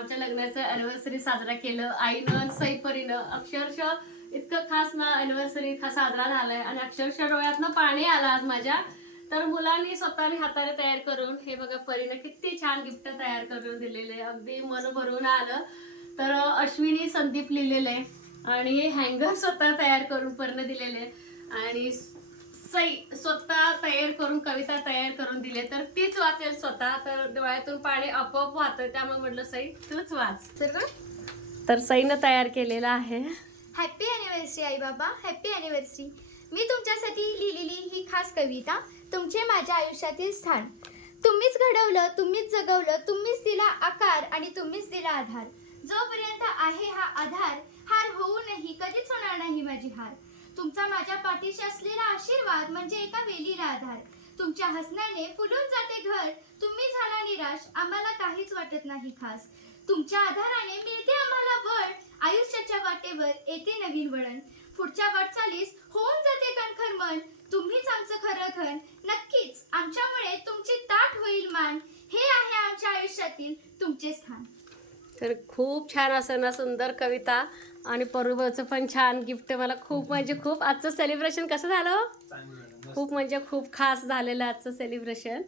आमच्या लग्नाचं अॅनिव्हर्सरी साजरा केलं आईनं सईपरीनं. अक्षरशः इतकं खास ना अॅनिव्हर्सरी साजरा झालाय आणि अक्षरशः डोळ्यातनं पाणी आलं आज माझ्या. तर मुलांनी स्वतःने हाताने तयार करून हे बघा परीनं किती छान गिफ्ट तयार करून दिलेले, अगदी मन भरून आलं. तर अश्विनी संदीप लिहिलेले आणि हे हँगर स्वतः तयार करून परीनं दिलेले आणि सई स्वतः तयार करून कविता तयार करून दिले. तर तीच वाचेल स्वतः, तर डोळ्यातून पाणी आपोआप वाहतं. त्यामुळे म्हटलं सई तूच वाच. तर सईनं तयार केलेलं आहे. हॅपी अॅनिव्हर्सरी आई बाबा, हॅपी अॅनिव्हर्सरी. मी तुमच्यासाठी लिहिलेली ही खास कविता, तुमचे माझ्या आयुष्यातील स्थान. तुम्हीच घडवलं, तुम्हीच जगवलं, तुम्हीच दिला आकार आणि तुम्हीच दिला आधार. जोपर्यंत आहे हा आधार, हार होऊनही कधीच होणार नाही माझी हार. तुमचा माझ्या पाठीशी असलेला आशीर्वाद म्हणजे एका वेलीला आधार. तुमच्या हसण्याने फुलून जाते घर, तुम्ही झाला निराश, आम्हाला काहीच वाटत नाही खास. तुमच्या आधाराने मिळते आम्हाला बळ, आयुष्याच्या वाटेवर येते नवीन वळण. पुढच्या वाटचालीस होऊन जाते कणखर मन, तुम्हीच आमचं खरं धन. नक्कीच आमच्यामुळे तुमची ताट होईल मान, हे आहे आमच्या आयुष्यातील तुमचे स्थान. तर खूप छान असं ना सुंदर कविता आणि परूचं पण छान गिफ्ट. मला खूप म्हणजे खूप आजचं सेलिब्रेशन कसं झालं, खूप म्हणजे खूप खास झालेलं आजचं सेलिब्रेशन.